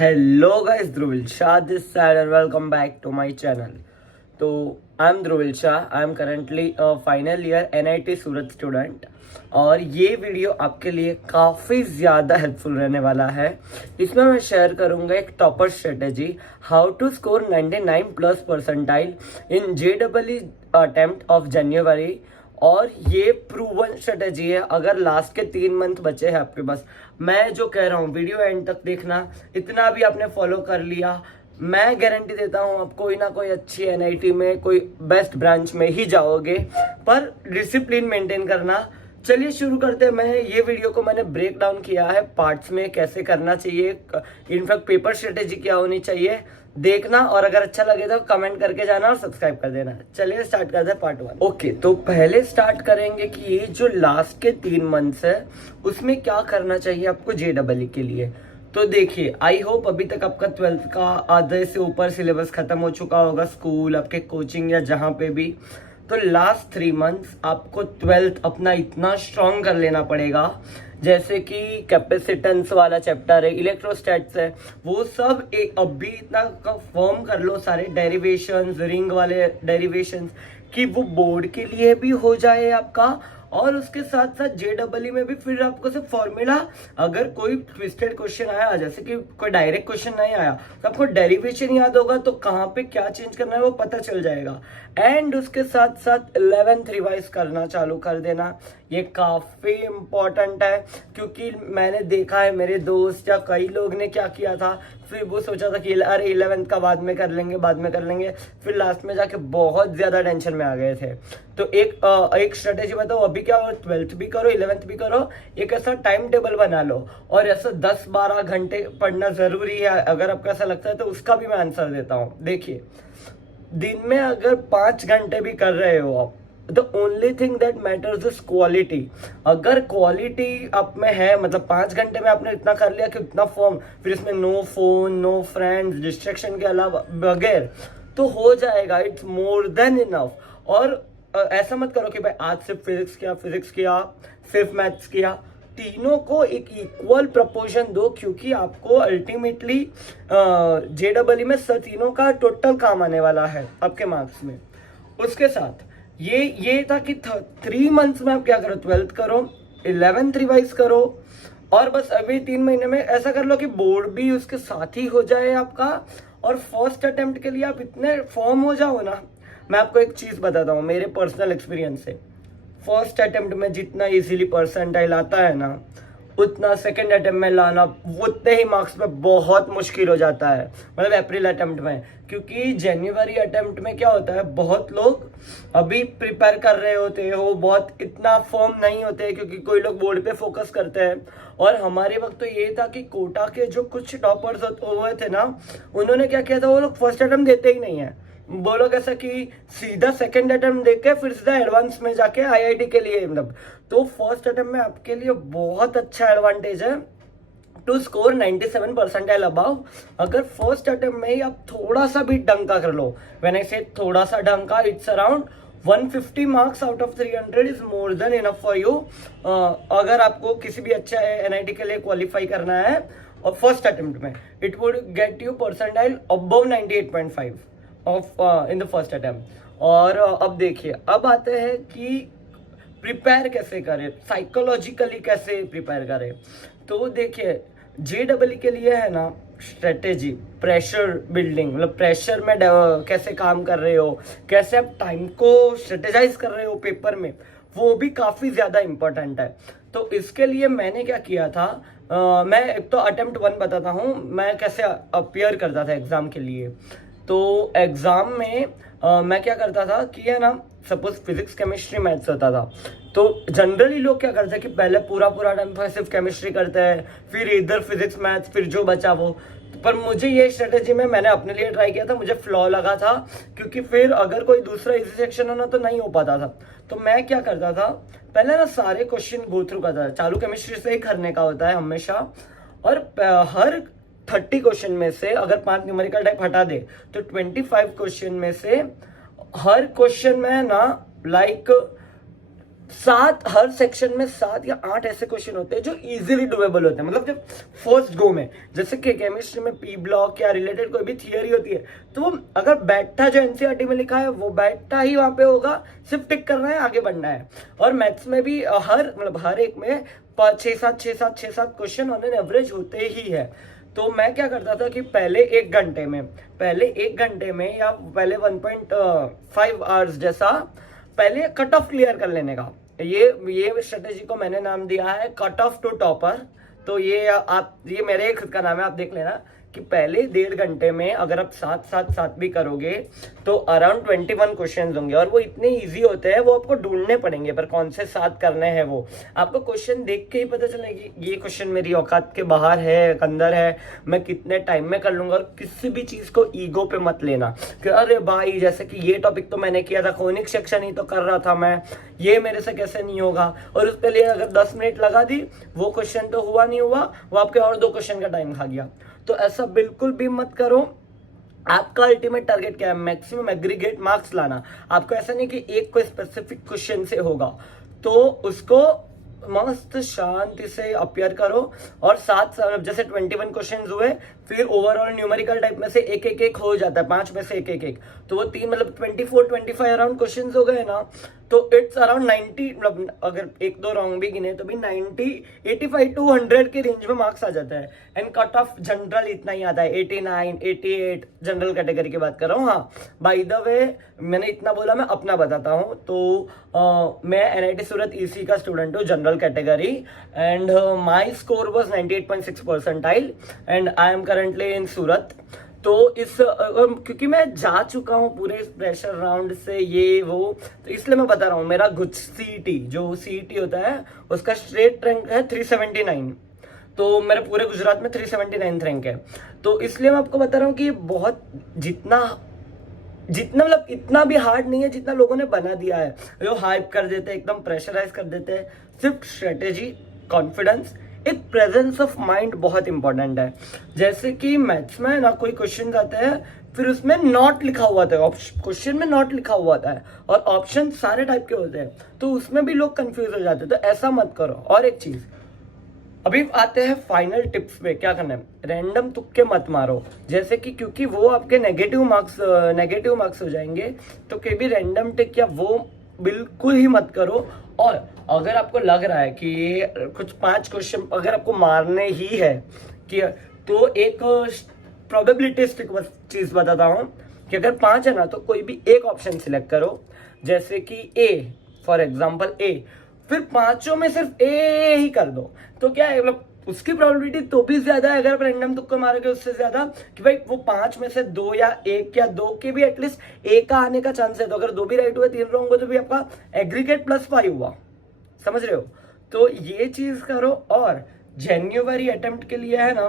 Hello guys, Dhruvil Shah this side and welcome back to my channel. तो I'm Dhruvil Shah. I'm currently a final year NIT Surat student और ये video आपके लिए काफ़ी ज़्यादा helpful रहने वाला है। इसमें मैं शेयर करूँगा एक topper strategy how to score 99+ percentile in JEE attempt of January. और ये प्रूवन स्ट्रेटेजी है। अगर लास्ट के 3 मंथ बचे हैं आपके पास, मैं जो कह रहा हूँ वीडियो एंड तक देखना। इतना भी आपने फॉलो कर लिया, मैं गारंटी देता हूँ आप कोई ना कोई अच्छी NIT में कोई बेस्ट ब्रांच में ही जाओगे, पर डिसिप्लिन मेंटेन करना। चलिए शुरू करते हैं। ये वीडियो को मैंने ब्रेक डाउन किया है पार्ट्स में, कैसे करना चाहिए, इनफैक्ट पेपर स्ट्रेटेजी क्या होनी चाहिए, देखना। और अगर अच्छा लगे तो कमेंट करके जाना और सब्सक्राइब कर देना। चलिए स्टार्ट करते हैं पार्ट 1। ओके, तो पहले स्टार्ट करेंगे कि ये जो लास्ट के 3 मंथ्स है उसमें क्या करना चाहिए आपको JEE के लिए। तो देखिए, आई होप अभी तक आपका 12th का आधे से ऊपर सिलेबस खत्म हो चुका होगा, स्कूल, आपके कोचिंग या जहाँ पे भी। तो लास्ट 3 मंथ्स आपको 12th अपना इतना स्ट्रॉन्ग कर लेना पड़ेगा। जैसे कि कैपेसिटेंस वाला चैप्टर है, इलेक्ट्रोस्टैट्स है, वो सब अभी इतना फॉर्म कर लो, सारे डेरिवेशंस, रिंग वाले डेरिवेशंस, कि वो बोर्ड के लिए भी हो जाए आपका। और उसके साथ साथ JEE में भी फिर आपको सिर्फ फॉर्मूला, अगर कोई ट्विस्टेड क्वेश्चन आया, जैसे कि कोई डायरेक्ट क्वेश्चन नहीं आया, तो आपको डेरिवेशन याद होगा, तो कहाँ पे क्या चेंज करना है वो पता चल जाएगा। एंड उसके साथ साथ 11th रिवाइज करना चालू कर देना। ये काफ़ी इम्पॉर्टेंट है, क्योंकि मैंने देखा है मेरे दोस्त या कई लोग ने क्या किया था, फिर वो सोचा था कि अरे 11th का बाद में कर लेंगे, फिर लास्ट में जाके बहुत ज़्यादा टेंशन में आ गए थे। तो एक स्ट्रेटेजी बताओ, अभी क्या हो, 12th भी करो 11th भी करो, एक ऐसा टाइम टेबल बना लो। और ऐसा 10-12 घंटे पढ़ना ज़रूरी है। अगर आपको ऐसा लगता है तो उसका भी मैं आंसर देता हूँ। देखिए, दिन में अगर 5 घंटे भी कर रहे हो आप, the only thing that matters is quality. अगर क्वालिटी आप में है, मतलब 5 घंटे में आपने इतना कर लिया कि इतना फॉर्म, फिर इसमें no phone, no friends, distraction के अलावा बगैर, तो हो जाएगा। It's more than enough. और ऐसा मत करो कि भाई आज सिर्फ फिजिक्स किया, सिर्फ मैथ्स किया। तीनों को एक इक्वल प्रपोर्शन दो, क्योंकि आपको अल्टीमेटली JEE में तीनों का टोटल काम आने वाला है आपके मार्क्स में। उसके साथ ये था कि 3 मंथ्स में आप क्या करो, 12th करो, 11th रिवाइज करो, और बस अभी 3 महीने में ऐसा कर लो कि बोर्ड भी उसके साथ ही हो जाए आपका। और फर्स्ट अटेम्प्ट के लिए आप इतने फॉर्म हो जाओ ना। मैं आपको एक चीज़ बताता हूँ मेरे पर्सनल एक्सपीरियंस से। फर्स्ट अटेम्प्ट में जितना इजीली परसेंटाइल आता है ना, उतना सेकंड अटेम्प्ट में लाना उतने ही मार्क्स में बहुत मुश्किल हो जाता है, मतलब अप्रैल अटेम्प्ट में। क्योंकि जनवरी अटेम्प्ट में क्या होता है, बहुत लोग अभी प्रिपेयर कर रहे होते हो, बहुत इतना फॉर्म नहीं होते, क्योंकि कोई लोग बोर्ड पे फोकस करते हैं। और हमारे वक्त तो ये था कि कोटा के जो कुछ टॉपर्स हुए थे ना, उन्होंने क्या किया था, वो लोग फर्स्ट अटेम्प्ट देते ही नहीं है। वो लोग ऐसा कि सीधा सेकंड अटेम्प्ट देके फिर सीधा एडवांस में जाके IIT के लिए, मतलब। तो फर्स्ट अटेम्प्ट में आपके लिए बहुत अच्छा एडवांटेज है टू स्कोर 97 परसेंटाइल अबाव। अगर फर्स्ट अटेम्प्ट में ही आप थोड़ा सा भी डंका कर लो, व्हेन आई से थोड़ा सा डंका, it's around 150 marks out of 300 is more than enough for you. अगर आपको किसी भी अच्छा NIT के लिए क्वालिफाई करना है, और फर्स्ट अटेम्प्ट में it would get you percentile above 98.5 of in the first attempt. और अब देखिए, अब आते हैं कि प्रिपेयर कैसे करें, साइकोलॉजिकली कैसे प्रिपेयर करें। तो देखिए, JEE के लिए है ना स्ट्रेटेजी, प्रेशर बिल्डिंग, मतलब प्रेशर में कैसे काम कर रहे हो, कैसे आप टाइम को स्ट्रेटेजाइज कर रहे हो पेपर में, वो भी काफ़ी ज़्यादा इम्पोर्टेंट है। तो इसके लिए मैंने क्या किया था, मैं एक तो अटेम्प्ट 1 बताता हूँ मैं कैसे अपियर करता था एग्ज़ाम के लिए। तो एग्ज़ाम में मैं क्या करता था कि है ना, सपोज फिजिक्स केमिस्ट्री मैथ्स होता था, तो जनरली लोग क्या करते हैं कि पहले पूरा टाइम सिर्फ केमिस्ट्री करते हैं, फिर इधर फिजिक्स मैथ्स, फिर जो बचा वो। पर मुझे ये स्ट्रेटेजी में मैंने अपने लिए ट्राई किया था, मुझे फ्लॉ लगा था, क्योंकि फिर अगर कोई दूसरा इजी सेक्शन होना तो नहीं हो पाता था। तो मैं क्या करता था, पहले ना सारे क्वेश्चन गो थ्रू करता था, चालू केमिस्ट्री से ही करने का होता है हमेशा। और हर 30 क्वेश्चन में से अगर 5 न्यूमेरिकल टाइप हटा दे, तो 25 क्वेश्चन में से हर क्वेश्चन में ना लाइक 7 हर सेक्शन में 7 या 8 ऐसे क्वेश्चन होते हैं जो इजीली डुएबल होते हैं, मतलब जब फर्स्ट गो में, जैसे कि केमिस्ट्री में पी ब्लॉक या रिलेटेड कोई भी थियरी होती है तो वो अगर बैठा जो एनसीईआरटी में लिखा है वो बैठा ही वहां पे होगा, सिर्फ टिक करना है, आगे बढ़ना है। और मैथ्स में भी हर एक में 6-7 क्वेश्चन ऑन एन एवरेज होते ही है। तो मैं क्या करता था कि पहले एक घंटे में या पहले 1.5 आवर्स जैसा पहले कट ऑफ क्लियर कर लेने का, ये स्ट्रेटेजी को मैंने नाम दिया है कट ऑफ टू टॉपर। तो ये मेरे खुद का नाम है, आप देख लेना कि पहले 1.5 घंटे में अगर आप 7 भी करोगे तो अराउंड 21 क्वेश्चन होंगे, और वो इतने इजी होते हैं, वो आपको ढूंढने पड़ेंगे पर कौन से 7 करने हैं वो आपको क्वेश्चन देख के ही पता चलेगी ये क्वेश्चन मेरी औकात के बाहर है, अंदर है, मैं कितने टाइम में कर लूंगा। और किसी भी चीज को ईगो पे मत लेना कि अरे भाई जैसे कि ये टॉपिक तो मैंने किया था, कोनिक सेक्शन ही तो कर रहा था मैं, ये मेरे से कैसे नहीं होगा, और उसके लिए अगर 10 मिनट लगा दी, वो क्वेश्चन तो हुआ नहीं हुआ, वो आपके और 2 क्वेश्चन का टाइम खा गया। तो ऐसा बिल्कुल भी मत करो। आपका अल्टीमेट टारगेट क्या है? मैक्सिमम एग्रीगेट मार्क्स लाना। आपको ऐसा नहीं कि एक कोई स्पेसिफिक क्वेश्चन से होगा, तो उसको मस्त शांति से अपियर करो। और 7 जैसे 21 क्वेश्चन हुए, फिर ओवरऑल न्यूमेरिकल टाइप में से एक हो जाता है, 5 में से एक, तो वो 3 मतलब 24-25 अराउंड क्वेश्चन हो गए ना, तो इट्स अराउंड 90, मतलब अगर 1-2 रॉन्ग भी गिने तो भी 90, 85 to 100 के रेंज में मार्क्स आ जाता है। एंड कट ऑफ जनरल इतना ही आता है, 89, 88 जनरल कैटेगरी की बात कर रहा हूँ। हाँ, बाय द वे मैंने इतना बोला, मैं अपना बताता हूँ। तो मैं एनआईटी सूरत ईसी का स्टूडेंट हूँ, general category, and my score was 98.6 percentile and I am currently in Surat. तो क्योंकि मैं जा चुका हूँ पूरे प्रेशर राउंड से, ये वो, तो इसलिए मैं बता रहा हूँ। मेरा गुज सीईटी जो सीईटी होता है उसका स्ट्रेट रैंक है 379, तो मेरे पूरे गुजरात में 379 रैंक है। तो इसलिए मैं आपको बता रहा हूँ कि बहुत जितना मतलब इतना भी हार्ड नहीं है जितना लोगों ने बना दिया है, जो हाइप कर देते हैं, एकदम प्रेशराइज कर देते हैं। सिर्फ स्ट्रेटेजी, कॉन्फिडेंस, एक प्रेजेंस ऑफ माइंड बहुत इंपॉर्टेंट है। जैसे कि मैथ्स में ना कोई क्वेश्चन आते हैं, फिर उसमें नॉट लिखा हुआ था, क्वेश्चन में नॉट लिखा हुआ था और ऑप्शन सारे टाइप के होते हैं, तो उसमें भी लोग कंफ्यूज हो जाते हैं। तो ऐसा मत करो। और एक चीज, अभी आते हैं फाइनल टिप्स पे। क्या करना है? रैंडम तुक्के मत मारो। जैसे कि क्योंकि वो आपके नेगेटिव मार्क्स हो जाएंगे, तो कभी भी रैंडम टिक या वो बिल्कुल ही मत करो। और अगर आपको लग रहा है कि ये कुछ 5 क्वेश्चन अगर आपको मारने ही है कि, तो एक प्रोबेबिलिटिस्टिक चीज बताता हूं कि अगर 5 है ना, तो कोई भी एक ऑप्शन सिलेक्ट करो, जैसे कि ए, फॉर एग्जाम्पल ए, फिर 5 में सिर्फ ए ही कर दो। तो क्या है, मतलब उसकी प्रोबेबिलिटी तो भी ज्यादा है अगर आप रैंडम तुक्का मारोगे उससे ज्यादा, कि भाई वो 5 में से 2 या 1 या 2 के भी एटलीस्ट ए का आने का चांस है। तो अगर 2 भी राइट हुए, 3 रॉन्ग हुए, तो भी आपका एग्रीगेट +5 हुआ। समझ रहे हो? तो ये चीज करो। और जनवरी अटेम्प्ट के लिए है ना,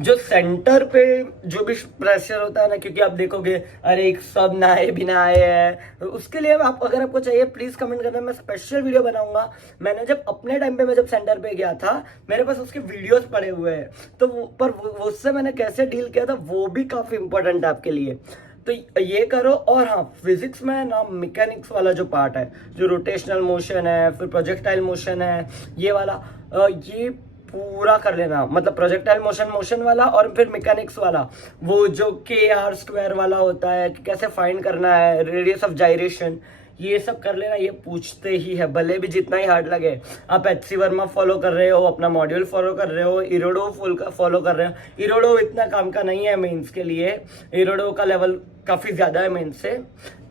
जो सेंटर पे जो भी प्रेशर होता है ना, क्योंकि आप देखोगे अरे सब ना आए भी ना आए हैं, तो उसके लिए आप अगर आपको चाहिए प्लीज कमेंट करना, मैं स्पेशल वीडियो बनाऊंगा। मैंने जब अपने टाइम पे मैं जब सेंटर पे गया था, मेरे पास उसके वीडियोस पड़े हुए हैं, तो उससे मैंने कैसे डील किया था वो भी काफी इंपॉर्टेंट है आपके लिए। तो ये करो। और हाँ, फिजिक्स में ना मैकेनिक्स वाला जो पार्ट है, जो रोटेशनल मोशन है, फिर प्रोजेक्टाइल मोशन है, ये वाला ये पूरा कर लेना। मतलब प्रोजेक्टाइल मोशन वाला, और फिर मैकेनिक्स वाला, वो जो KR² वाला होता है कि कैसे फाइंड करना है, रेडियस ऑफ जाइरेशन, ये सब कर लेना। ये पूछते ही है, भले भी जितना ही हार्ड लगे। आप HC वर्मा फॉलो कर रहे हो, अपना मॉड्यूल फॉलो कर रहे हो, इरोडो फॉलो कर रहे हो। इरोडो इतना काम का नहीं है मेंस के लिए, इरोडो का लेवल काफी ज्यादा है मेंस से।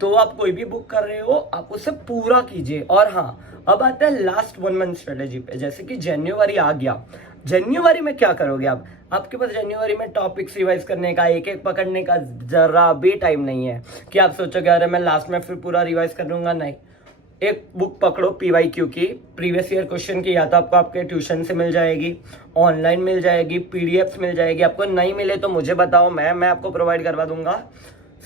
तो आप कोई भी बुक कर रहे हो, आप उसे पूरा कीजिए। और हाँ, अब आता है लास्ट 1 मंथ स्ट्रेटेजी पे। जैसे कि जनवरी आ गया, जनवरी में क्या करोगे आप? आपके पास जनवरी में टॉपिक्स रिवाइज करने का, एक पकड़ने का जरा भी टाइम नहीं है कि आप सोचोगे अरे मैं लास्ट में फिर पूरा रिवाइज कर लूंगा। नहीं, एक बुक पकड़ो PYQ की, प्रीवियस ईयर क्वेश्चन की, या तो आपको आपके ट्यूशन से मिल जाएगी, ऑनलाइन मिल जाएगी, PDF मिल जाएगी। आपको नहीं मिले तो मुझे बताओ, मैं आपको प्रोवाइड करवा दूंगा।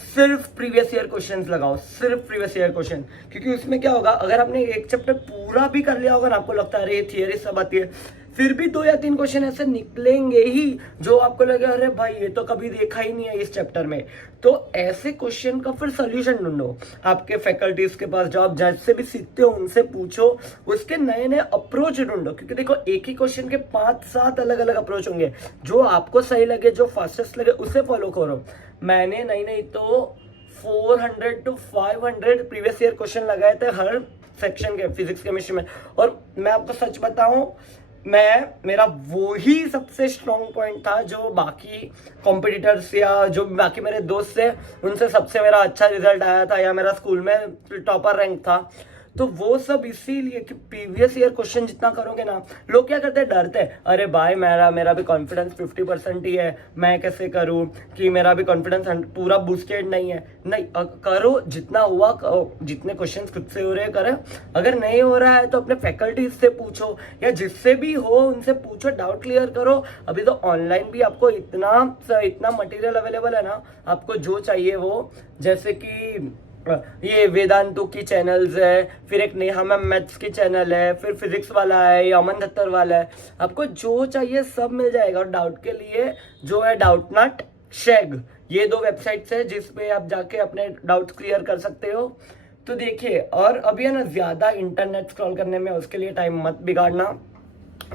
सिर्फ प्रीवियस ईयर क्वेश्चंस लगाओ, सिर्फ प्रीवियस ईयर क्वेश्चन, क्योंकि उसमें क्या होगा, अगर आपने एक चैप्टर पूरा भी कर लिया होगा ना, आपको लगता है अरे ये थियरी सब आती है, फिर भी 2 या 3 क्वेश्चन ऐसे निकलेंगे ही जो आपको लगे अरे भाई ये तो कभी देखा ही नहीं है इस चैप्टर में। तो ऐसे क्वेश्चन का फिर सोल्यूशन ढूंढो, आपके फैकल्टीज के पास जाओ, जिससे भी सीखते हो उनसे पूछो, उसके नए नए अप्रोच ढूंढो। क्योंकि देखो एक ही क्वेश्चन के 5-7 अलग अलग अप्रोच होंगे, जो आपको सही लगे, जो फास्टेस्ट लगे उसे फॉलो करो। मैंने नहीं तो 400 to 500 प्रीवियस ईयर क्वेश्चन लगाए थे हर सेक्शन के फिजिक्स केमिस्ट्री में। और मैं आपको सच बताऊं, मेरा वो ही सबसे स्ट्रॉन्ग पॉइंट था जो बाकी कॉम्पिटिटर्स या जो बाकी मेरे दोस्त थे उनसे सबसे मेरा अच्छा रिजल्ट आया था, या मेरा स्कूल में टॉपर रैंक था। तो वो सब इसीलिए कि प्रीवियस ईयर क्वेश्चन जितना करोगे ना, लोग क्या करते हैं, डरते हैं, अरे भाई मेरा भी कॉन्फिडेंस 50% ही है, मैं कैसे करूं कि मेरा भी कॉन्फिडेंस पूरा बूस्टेड नहीं है। नहीं, करो जितना हुआ, जितने क्वेश्चन खुद से हो रहे हैं करें। अगर नहीं हो रहा है तो अपने फैकल्टीज से पूछो या जिससे भी हो उनसे पूछो, डाउट क्लियर करो। अभी तो ऑनलाइन भी आपको इतना मटेरियल अवेलेबल है ना, आपको जो चाहिए वो, जैसे कि ये वेदांतु की चैनल्स है, फिर एक नेहा मैम मैथ्स की चैनल है, फिर फिजिक्स वाला है, या अमन दत्तर वाला है, आपको जो चाहिए सब मिल जाएगा। और डाउट के लिए जो है डाउटनट, शेग, ये 2 वेबसाइट्स है जिसपे आप जाके अपने डाउट्स क्लियर कर सकते हो। तो देखिए, और अभी है ना ज्यादा इंटरनेट स्क्रॉल करने में उसके लिए टाइम मत बिगाड़ना,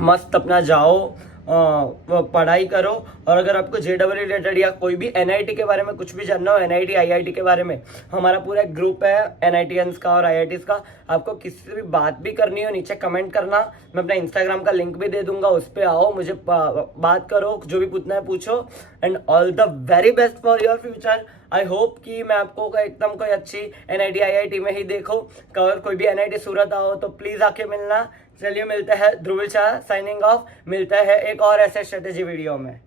मस्त अपना जाओ, पढ़ाई करो। और अगर आपको JEE रिलेटेड या कोई भी NIT के बारे में कुछ भी जानना हो, NIT IIT के बारे में, हमारा पूरा एक ग्रुप है NITians का और IITs का। आपको किसी से भी बात भी करनी हो नीचे कमेंट करना, मैं अपना इंस्टाग्राम का लिंक भी दे दूंगा, उस पर आओ, मुझे बात करो, जो भी पूछना है पूछो। And all the very best for your future. I hope कि मैं आपको एकदम कोई अच्छी NIT IIT में ही देखो। अगर कोई भी NIT सूरत आओ तो प्लीज आके मिलना। चलिए मिलते हैं, ध्रुविल शाह साइनिंग ऑफ। मिलता है एक और ऐसे स्ट्रेटेजी वीडियो में।